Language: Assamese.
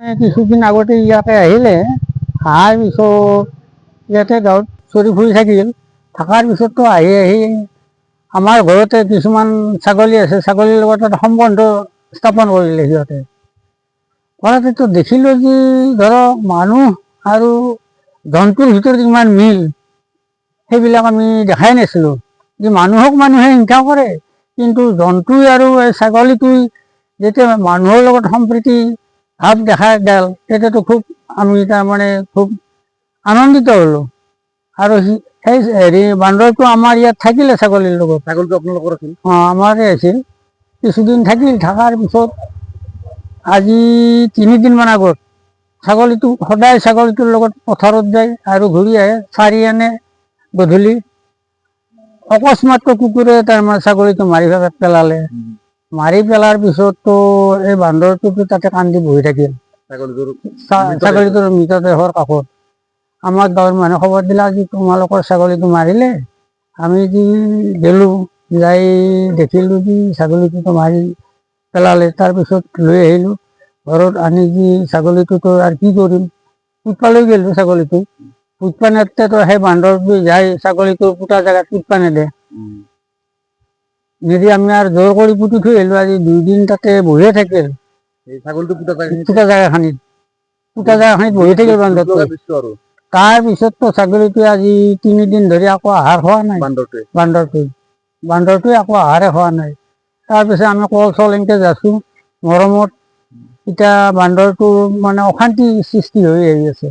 কিছুদিন আগতে ইয়াতে আহিলে, অহাৰ পিছত ইয়াতে গাঁৱত চৰি ফুৰি থাকিল। থকাৰ পিছততো আহি আহি আমাৰ ঘৰতে কিছুমান ছাগলী আছে, ছাগলীৰ লগত এটা সম্বন্ধ স্থাপন কৰিলে সিহঁতে। কৰাতেতো দেখিলোঁ যে ধৰক মানুহ আৰু জন্তুৰ ভিতৰত ইমান মিল, সেইবিলাক আমি দেখাই নাছিলোঁ। যে মানুহক মানুহে হিংসা কৰে, কিন্তু জন্তুই আৰু এই ছাগলীটোই যেতিয়া মানুহৰ লগত সম্প্ৰীতি ভাৱ দেখা গেল, তেতিয়াতো খুব আমি তাৰমানে খুব আনন্দিত হ'লোঁ। আৰু সেই হেৰি বান্দৰটো আমাৰ ইয়াত থাকিলে ছাগলীৰ লগত। ছাগলীটো আপোনালোকৰ আছিল? আমাৰে আছিল। কিছুদিন থাকিল, থকাৰ পিছত আজি 3 দিনমান আগত ছাগলীটো সদায় ছাগলীটোৰ লগত পথাৰত যায় আৰু ঘূৰি আহে, চাৰি আনে গধূলি। অকস্মাতকৈ কুকুৰে তাৰমানে ছাগলীটো মাৰি পেলালে। মাৰি পেলাৰ পিছততো এই বান্দৰটোতো তাতে কান্দি বহি থাকিল ছাগলীটোৰ মৃতদেহৰ কাষত। আমাক গাঁৱৰ মানুহে খবৰ দিলে, আজি তোমালোকৰ ছাগলীটো মাৰিলে। আমি যি গেলোঁ, যাই দেখিলোঁ যে ছাগলীটোতো মাৰি পেলালে। তাৰপিছত লৈ আহিলোঁ ঘৰত আনি, যি ছাগলীটোতো আৰু কি কৰিম, পুতপালৈ গেলোঁ ছাগলীটো। পুতপা নেওঁতেতো সেই বান্দৰটো যাই ছাগলীটোৰ পুতা জেগাত পুতপা নেদে। যদি আমি আৰু জোৰ কৰি পুতি থৈ আহিলোঁ, আজি 2 দিন তাতে বহিয়ে থাকিল ছাগলীটো পুতা জেগাখিনিত। পুতা জেগাখিনিত বহি থাকিল বান্দৰটো। তাৰপিছততো ছাগলীটোৱে আজি 3 দিন ধৰি আকৌ আহাৰ খোৱা নাই। বান্দৰটোৱে আকৌ আহাৰে খোৱা নাই। তাৰপিছত আমি কল চল এনেকৈ যাচোঁ মৰমত, এতিয়া বান্দৰটো মানে অশান্তি সৃষ্টি হৈ আহি আছে।